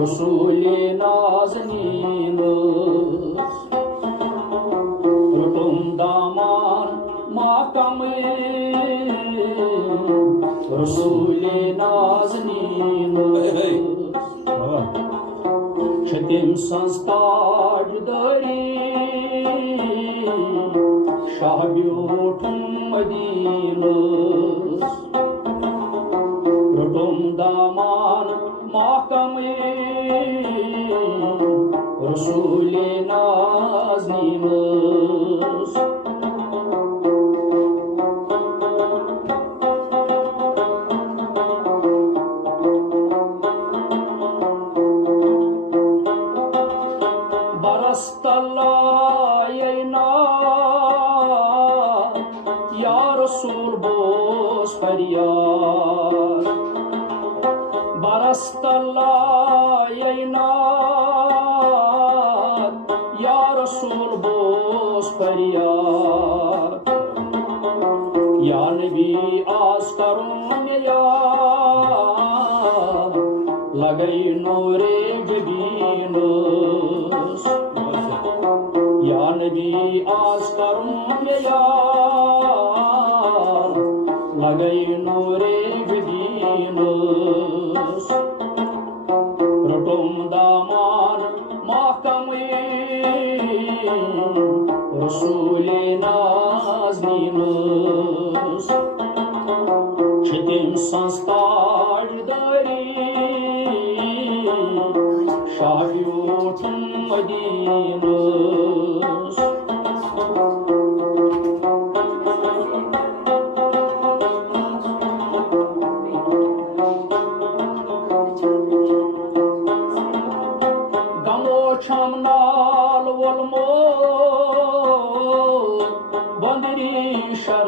रसूले नाज़नीन रुटुम दामान माकम रसूले नाज़नीन छतिम संस्कार दरी शाहब्यूठुम मदीन रुटुम दामान माकम रसूले नाज़नीन या रसूल बोस फरियाद बरस्तल्लायनाद या रसूल बोस फरियाद या नबी आज करूं याद लगई नूरे जबीनस या नबी आज करूं याद लगई नूरे जबीनस रुटुम दामान महकम रसूले नाज़नीन छतिम संस्कार दरी शाहब्यूठुम Medina Chamnal volmo bandiri shar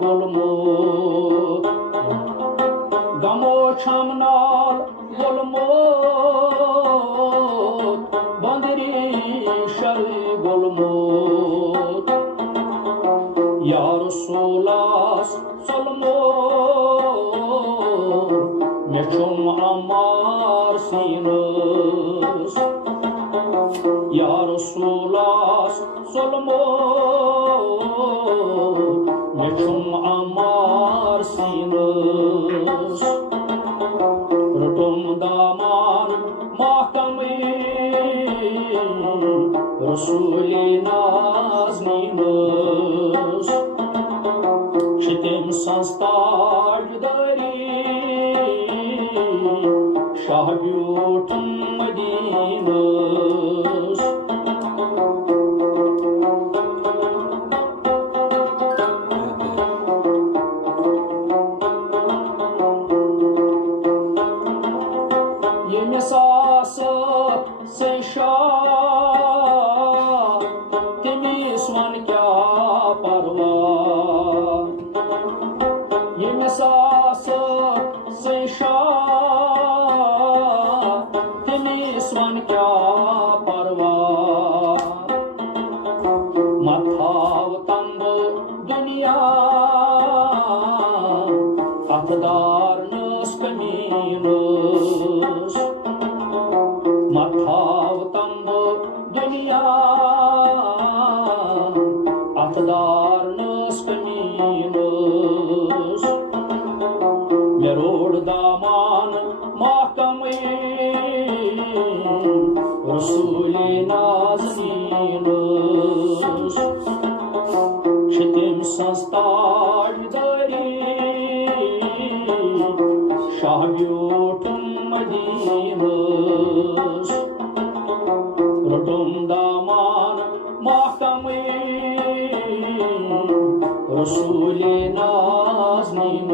volmo gamo chamnal volmo bandiri shar volmo ya rasulas solmo mechum amar sinos या रसूलास सलमो मेचुम अमार सीनस रुटुम दामान महकम रसूले नाज़नीन छितिम संस्कार दरी शाहब्यूठुम मदीन से शाह तिमिस वन क्या परवाह ये मिसासत से शाह तिमिस वन क्या परवाह मथाव तंब दुनिया अखदार नस कमीनस मथाव तंब दुनिया अखदार नस कमीनस मेरोड दामान महकम रसूले नाज़नीन छितिम संस्कार दरी शाहब्यूठुम मदीन रुटुम दामान महकम रसूले नाज़नीन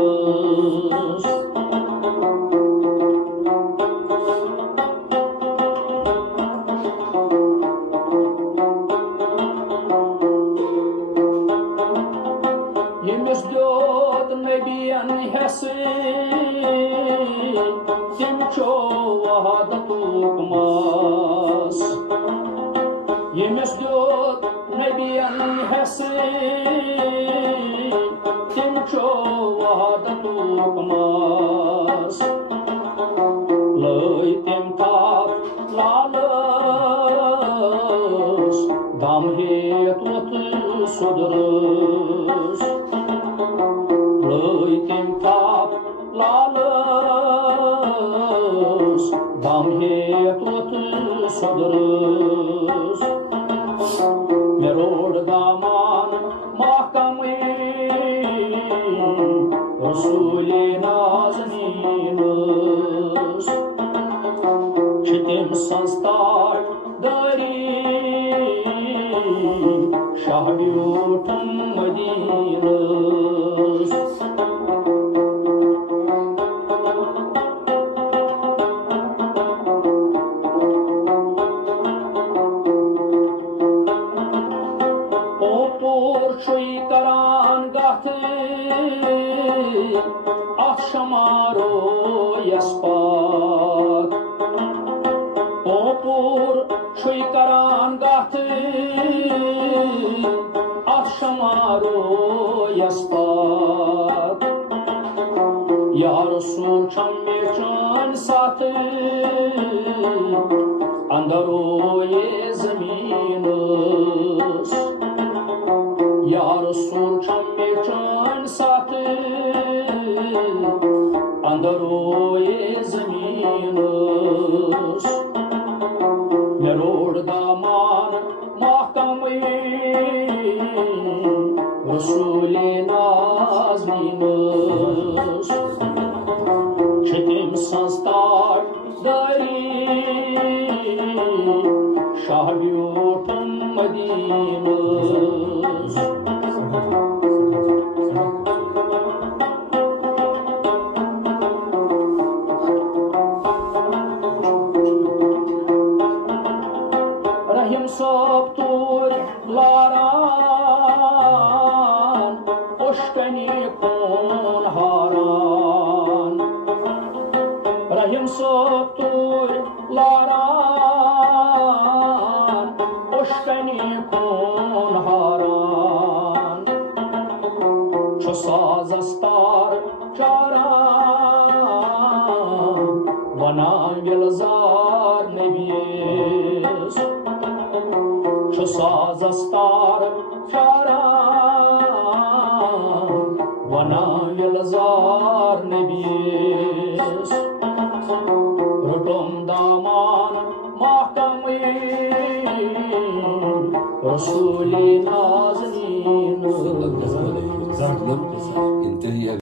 यमिस द्योत नबियन हसे तिम छो वहादतुक मास यमिस द्योत नबियन हसे तिम छो वहादतुक मास लय तिम था dam hetot sodurus Lăitim tap lalăs dam hetot sodurus Merod daman mahkamı Resul-i nazninus Çitim sanstar dari Şahbiyutum medinus Porçoy karangahtı Akşamaro yaspat Porçoy karangahtı Akşamaro yaspat Ya Resul çammeçan satı Andaroye zeminus Ya Resul çammeçan satı Andaroye zeminus Merod daman mahkamı Resul-i nazminus Çetim sanstar dari Şahbiyutum medinus Rahim soptur laran Oşkeni kun haran Rahim soptur laran Oşkeni kun haran Ço sazastar çaran Vanan gelzar nebiyiz Ço sazastar çaran Vanan gelzar nebiyiz Rıdım daman mahkamı Resul-i nazninus